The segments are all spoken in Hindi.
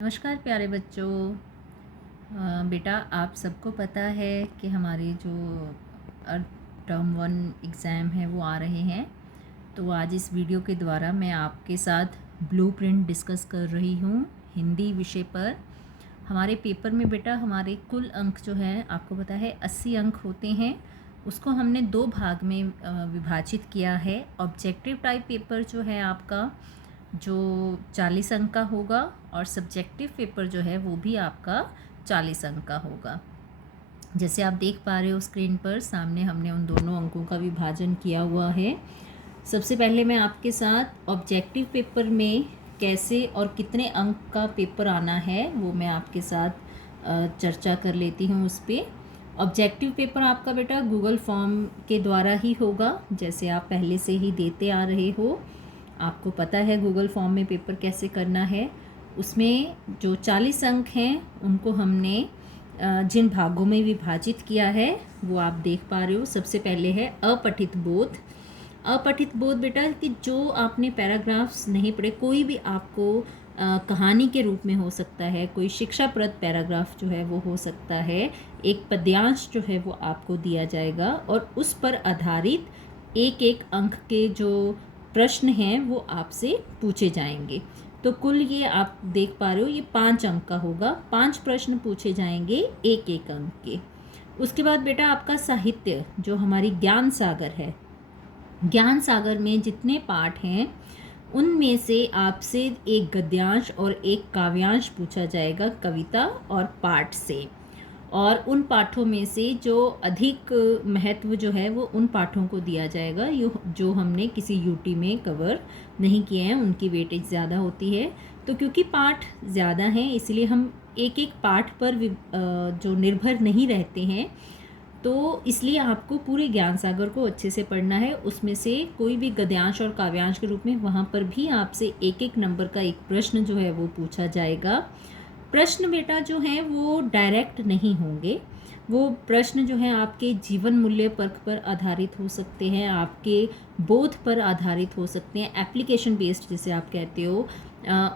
नमस्कार प्यारे बच्चों। बेटा आप सबको पता है कि हमारी जो टर्म 1 एग्ज़ाम है वो आ रहे हैं। तो आज इस वीडियो के द्वारा मैं आपके साथ ब्लूप्रिंट डिस्कस कर रही हूँ हिंदी विषय पर। हमारे पेपर में बेटा हमारे कुल अंक जो है आपको पता है 80 अंक होते हैं। उसको हमने 2 भाग में विभाजित किया है। ऑब्जेक्टिव टाइप पेपर जो है आपका जो 40 अंक का होगा और सब्जेक्टिव पेपर जो है वो भी आपका 40 अंक का होगा। जैसे आप देख पा रहे हो स्क्रीन पर सामने हमने उन दोनों अंकों का विभाजन किया हुआ है। सबसे पहले मैं आपके साथ ऑब्जेक्टिव पेपर में कैसे और कितने अंक का पेपर आना है वो मैं आपके साथ चर्चा कर लेती हूँ उस पर। ऑब्जेक्टिव पेपर आपका बेटा गूगल फॉर्म के द्वारा ही होगा, जैसे आप पहले से ही देते आ रहे हो। आपको पता है गूगल फॉर्म में पेपर कैसे करना है। उसमें जो 40 अंक हैं उनको हमने जिन भागों में विभाजित किया है वो आप देख पा रहे हो। सबसे पहले है अपठित बोध। अपठित बोध बेटा कि जो आपने पैराग्राफ्स नहीं पढ़े, कोई भी आपको कहानी के रूप में हो सकता है, कोई शिक्षाप्रद पैराग्राफ जो है वो हो सकता है, एक पद्यांश जो है वो आपको दिया जाएगा और उस पर आधारित एक एक अंक के जो प्रश्न हैं वो आपसे पूछे जाएंगे। तो कुल ये आप देख पा रहे हो ये 5 अंक का होगा। 5 प्रश्न पूछे जाएंगे एक एक अंक के। उसके बाद बेटा आपका साहित्य जो हमारी ज्ञान सागर है, ज्ञान सागर में जितने पाठ हैं उनमें से आपसे एक गद्यांश और एक काव्यांश पूछा जाएगा कविता और पाठ से। और उन पाठों में से जो अधिक महत्व जो है वो उन पाठों को दिया जाएगा जो हमने किसी यूटी में कवर नहीं किए हैं, उनकी वेटेज ज़्यादा होती है। तो क्योंकि पाठ ज़्यादा हैं इसलिए हम एक एक पाठ पर जो निर्भर नहीं रहते हैं, तो इसलिए आपको पूरे ज्ञान सागर को अच्छे से पढ़ना है। उसमें से कोई भी गद्यांश और काव्यांश के रूप में वहाँ पर भी आपसे एक एक नंबर का एक प्रश्न जो है वो पूछा जाएगा। प्रश्न बेटा जो हैं वो डायरेक्ट नहीं होंगे। वो प्रश्न जो हैं आपके जीवन मूल्य पर्क पर आधारित हो सकते हैं, आपके बोध पर आधारित हो सकते हैं, एप्लीकेशन बेस्ड जिसे आप कहते हो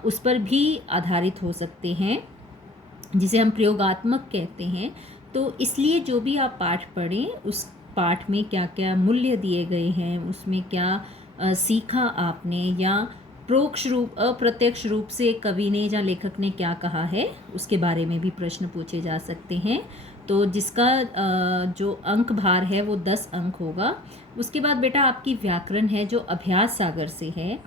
उस पर भी आधारित हो सकते हैं, जिसे हम प्रयोगात्मक कहते हैं। तो इसलिए जो भी आप पाठ पढ़ें उस पाठ में क्या क्या मूल्य दिए गए हैं, उसमें क्या सीखा आपने, या प्रोक्ष रूप अप्रत्यक्ष रूप से कवि ने या लेखक ने क्या कहा है, उसके बारे में भी प्रश्न पूछे जा सकते हैं। तो जिसका जो अंक भार है वो 10 अंक होगा। उसके बाद बेटा आपकी व्याकरण है जो अभ्यास सागर से है।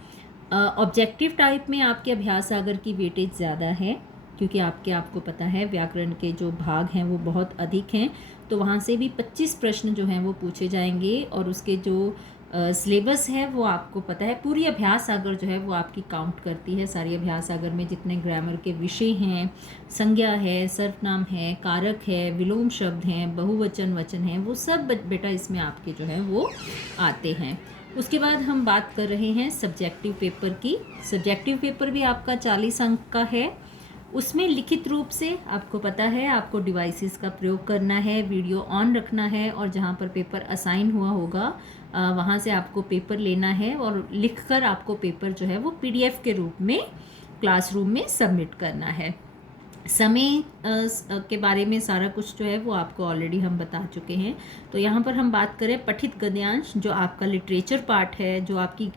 ऑब्जेक्टिव टाइप में आपके अभ्यास सागर की वेटेज ज़्यादा है क्योंकि आपको पता है व्याकरण के जो भाग हैं वो बहुत अधिक हैं। तो वहाँ से भी 25 प्रश्न जो हैं वो पूछे जाएंगे और उसके जो सिलेबस है वो आपको पता है। पूरी अभ्यास सागर जो है वो आपकी काउंट करती है। सारी अभ्यास सागर में जितने ग्रामर के विषय हैं, संज्ञा है, सर्वनाम है, कारक है, विलोम शब्द हैं, बहुवचन वचन हैं, वो सब बेटा इसमें आपके जो है वो आते हैं। उसके बाद हम बात कर रहे हैं सब्जेक्टिव पेपर की। सब्जेक्टिव पेपर भी आपका 40 अंक का है। उसमें लिखित रूप से आपको पता है आपको डिवाइसेस का प्रयोग करना है, वीडियो ऑन रखना है और जहाँ पर पेपर असाइन हुआ होगा वहाँ से आपको पेपर लेना है और लिखकर आपको पेपर जो है वो पीडीएफ के रूप में क्लासरूम में सबमिट करना है। समय के बारे में सारा कुछ जो है वो आपको ऑलरेडी हम बता चुके हैं। तो यहाँ पर हम बात करें पठित गद्यांश जो आपका लिटरेचर पार्ट है, जो आपकी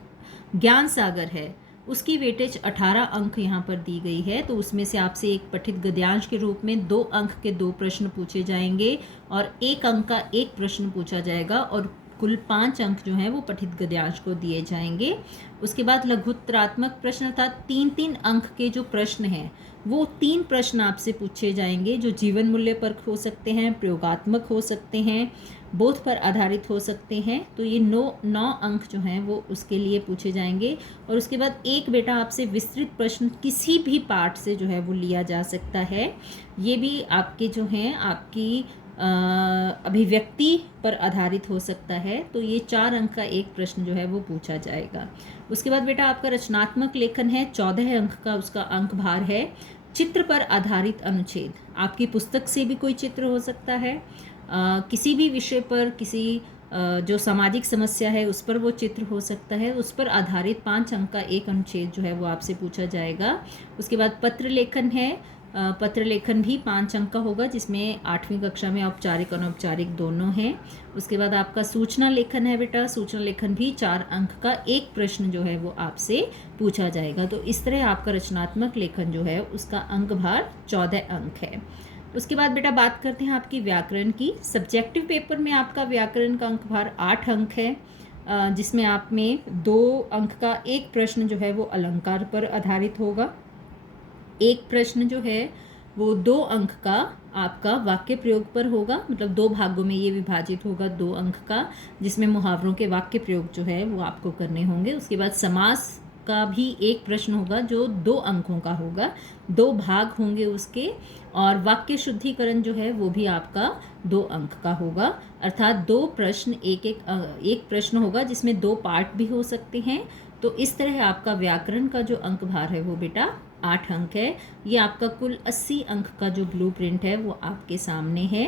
ज्ञान सागर है, उसकी वेटेज 18 अंक यहाँ पर दी गई है। तो उसमें से आपसे एक पठित गद्यांश के रूप में 2 अंक के 2 प्रश्न पूछे जाएंगे और 1 अंक का 1 प्रश्न पूछा जाएगा और कुल 5 अंक जो हैं वो पठित गद्यांश को दिए जाएंगे। उसके बाद लघुत्तरात्मक प्रश्न अर्थात 3-3 अंक के जो प्रश्न हैं वो 3 प्रश्न आपसे पूछे जाएंगे जो जीवन मूल्य पर हो सकते हैं, प्रयोगात्मक हो सकते हैं, बोध पर आधारित हो सकते हैं। तो ये 9 अंक जो हैं वो उसके लिए पूछे जाएंगे। और उसके बाद एक बेटा आपसे विस्तृत प्रश्न किसी भी पाठ से जो है वो लिया जा सकता है। ये भी आपके जो हैं आपकी अभिव्यक्ति पर आधारित हो सकता है। तो ये 4 अंक का एक प्रश्न जो है वो पूछा जाएगा। उसके बाद बेटा आपका रचनात्मक लेखन है, 14 अंक का उसका अंक भार है। चित्र पर आधारित अनुच्छेद, आपकी पुस्तक से भी कोई चित्र हो सकता है, किसी भी विषय पर किसी जो सामाजिक समस्या है उस पर वो चित्र हो सकता है, उस पर आधारित 5 अंक का एक अनुच्छेद जो है वो आपसे पूछा जाएगा। उसके बाद पत्र लेखन है, पत्र लेखन भी 5 अंक का होगा, जिसमें 8वीं कक्षा में औपचारिक अनौपचारिक दोनों हैं। उसके बाद आपका सूचना लेखन है बेटा, सूचना लेखन भी 4 अंक का एक प्रश्न जो है वो आपसे पूछा जाएगा। तो इस तरह आपका रचनात्मक लेखन जो है उसका अंक भार 14 अंक है। उसके बाद बेटा बात करते हैं आपकी व्याकरण की। सब्जेक्टिव पेपर में आपका व्याकरण का अंक भार 8 अंक है, जिसमें आप में 2 अंक का एक प्रश्न जो है वो अलंकार पर आधारित होगा। एक प्रश्न जो है वो 2 अंक का आपका वाक्य प्रयोग पर होगा, मतलब 2 भागों में ये विभाजित होगा 2 अंक का, जिसमें मुहावरों के वाक्य प्रयोग जो है वो आपको करने होंगे। उसके बाद समास का भी एक प्रश्न होगा जो 2 अंकों का होगा, 2 भाग होंगे उसके, और वाक्य शुद्धिकरण जो है वो भी आपका 2 अंक का होगा। अर्थात 2 प्रश्न एक प्रश्न होगा जिसमें 2 पार्ट भी हो सकते हैं। तो इस तरह आपका व्याकरण का जो अंक भार है वो बेटा 8 अंक है। ये आपका कुल 80 अंक का जो ब्लूप्रिंट है वो आपके सामने है।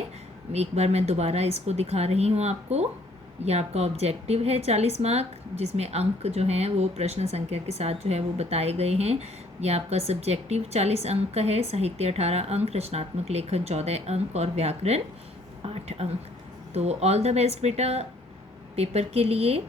एक बार मैं दोबारा इसको दिखा रही हूँ आपको। ये आपका ऑब्जेक्टिव है 40 मार्क, जिसमें अंक जो हैं वो प्रश्न संख्या के साथ जो है वो बताए गए हैं। ये आपका सब्जेक्टिव 40 अंक का है, साहित्य 18 अंक, रचनात्मक लेखन 14 अंक और व्याकरण 8 अंक। तो ऑल द बेस्ट बेटा पेपर के लिए।